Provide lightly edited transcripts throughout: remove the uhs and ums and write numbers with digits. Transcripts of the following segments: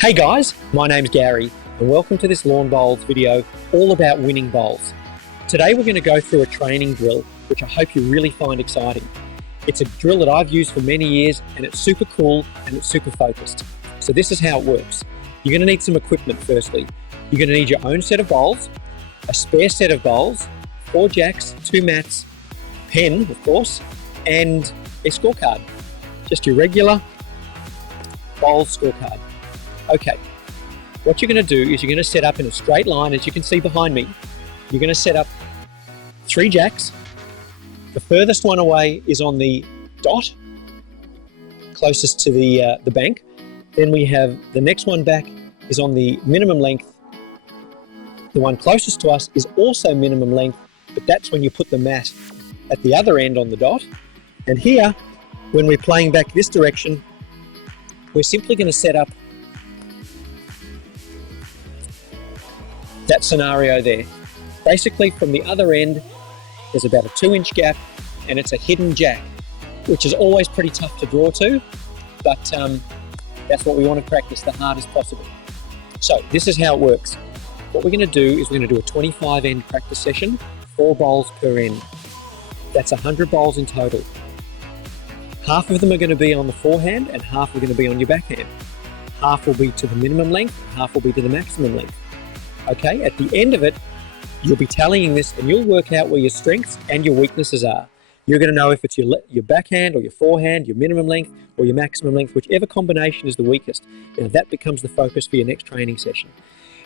Hey guys, my name's Gary and welcome to this Lawn Bowls video all about winning bowls. Today we're going to go through a training drill which I hope you really find exciting. It's a drill that I've used for many years and it's super cool and it's super focused. So this is how it works. You're going to need some equipment firstly. You're going to need your own set of bowls, a spare set of bowls, 4 jacks, 2 mats, pen of course, and a scorecard. Just your regular bowls scorecard. Okay, what you're going to do is you're going to set up in a straight line, as you can see behind me. You're going to set up 3 jacks. The furthest one away is on the dot, closest to the bank. Then we have the next one back is on the minimum length. The one closest to us is also minimum length, but that's when you put the mat at the other end on the dot. And here, when we're playing back this direction, we're simply going to set up that scenario there. Basically from the other end there's about a 2-inch gap and it's a hidden jack, which is always pretty tough to draw to, but that's what we want to practice the hardest possible. So this is how it works. What we're going to do is we're going to do a 25 end practice session, 4 bowls per end. That's 100 bowls in total. Half of them are going to be on the forehand and half are going to be on your backhand. Half will be to the minimum length, half will be to the maximum length. Okay, at the end of it, you'll be tallying this and you'll work out where your strengths and your weaknesses are. You're going to know if it's your backhand or your forehand, your minimum length or your maximum length, whichever combination is the weakest. Now that becomes the focus for your next training session.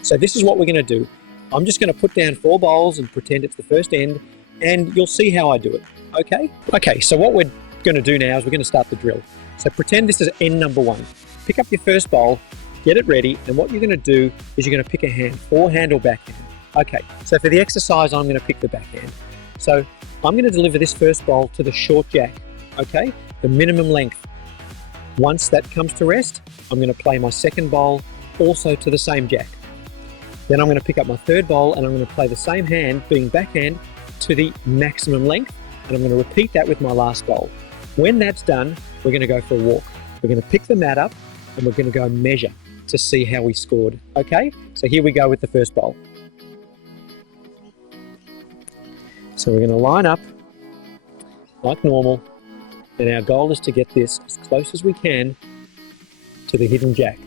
So this is what we're going to do. I'm just going to put down 4 bowls and pretend it's the first end and you'll see how I do it, okay? Okay, so what we're going to do now is we're going to start the drill. So pretend this is end number 1. Pick up your first bowl, get it ready, and what you're going to do is you're going to pick a hand, forehand or backhand. Okay, so for the exercise, I'm going to pick the backhand. So I'm going to deliver this first bowl to the short jack, okay, the minimum length. Once that comes to rest, I'm going to play my second bowl also to the same jack. Then I'm going to pick up my third bowl and I'm going to play the same hand, being backhand, to the maximum length, and I'm going to repeat that with my last bowl. When that's done, we're going to go for a walk. We're going to pick the mat up and we're going to go measure to see how we scored. Okay, so here we go with the first bowl. So we're going to line up like normal, and our goal is to get this as close as we can to the hidden jack.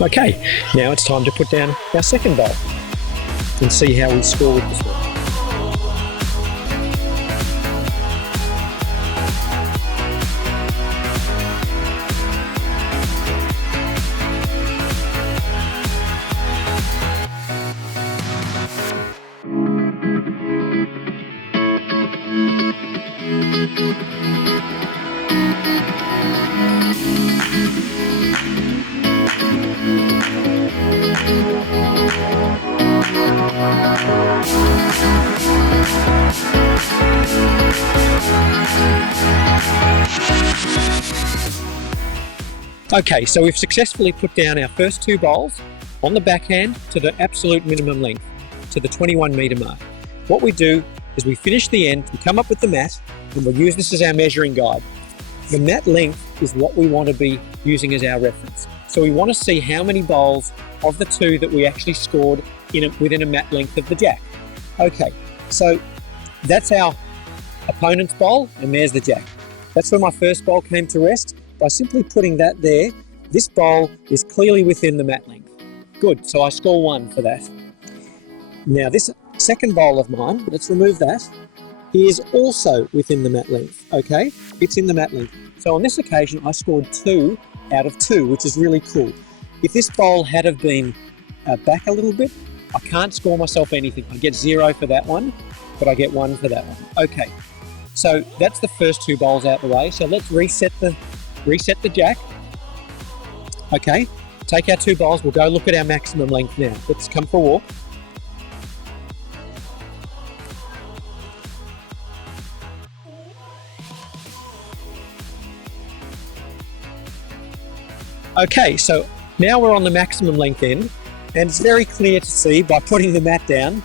Okay, now it's time to put down our second bowl and see how we score with this one. Okay, so we've successfully put down our first 2 bowls on the backhand to the absolute minimum length, to the 21 metre mark. What we do is we finish the end, we come up with the mat, and we'll use this as our measuring guide. The mat length is what we want to be using as our reference. So we want to see how many bowls of the 2 that we actually scored within a mat length of the jack. Okay, so that's our opponent's bowl, and there's the jack. That's where my first bowl came to rest. By simply putting that there, this bowl is clearly within the mat length. Good, so I score 1 for that. Now this second bowl of mine, let's remove that, is also within the mat length, okay? It's in the mat length. So on this occasion, I scored 2 out of 2, which is really cool. If this bowl had have been back a little bit, I can't score myself anything. I get 0 for that one, but I get 1 for that one. Okay, so that's the first 2 bowls out the way. So let's reset the jack. Okay, take our 2 bowls, we'll go look at our maximum length now. Let's come for a walk. Okay, so now we're on the maximum length end. And it's very clear to see by putting the mat down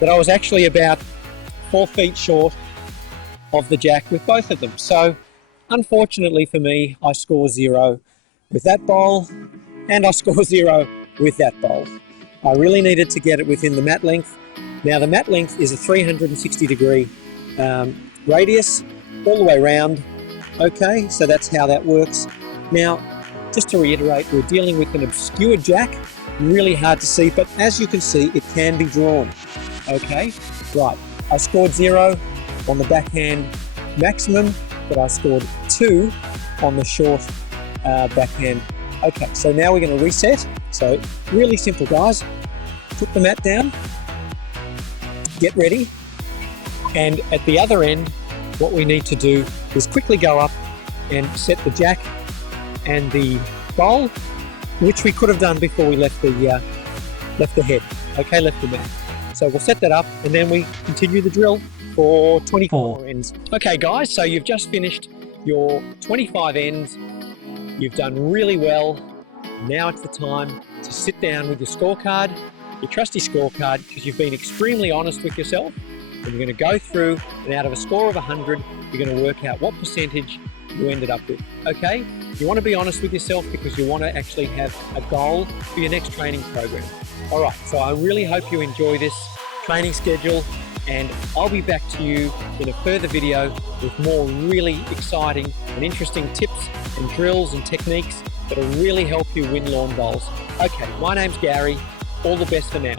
that I was actually about 4 feet short of the jack with both of them. So unfortunately for me, I score 0 with that bowl, and I score 0 with that bowl. I really needed to get it within the mat length. Now the mat length is a 360 degree radius all the way around. Okay, so that's how that works. Now, just to reiterate, we're dealing with an obscured jack, really hard to see, but as you can see, it can be drawn. Okay, right, I scored 0 on the backhand maximum, but I scored 2 on the short backhand. Okay, so now we're going to reset. So really simple, guys. Put the mat down, get ready, and at the other end, what we need to do is quickly go up and set the jack and the bowl, which we could have done before we left the head. Okay, left the mat. So we'll set that up, and then we continue the drill for 24 ends. Okay, guys, so you've just finished your 25 ends. You've done really well. Now it's the time to sit down with your scorecard, your trusty scorecard, because you've been extremely honest with yourself. And you're going to go through, and out of a score of 100, you're going to work out what percentage you ended up with. Okay? You want to be honest with yourself because you want to actually have a goal for your next training program. All right, so I really hope you enjoy this training schedule, and I'll be back to you in a further video with more really exciting and interesting tips and drills and techniques that'll really help you win lawn bowls. Okay, my name's Gary. All the best for now.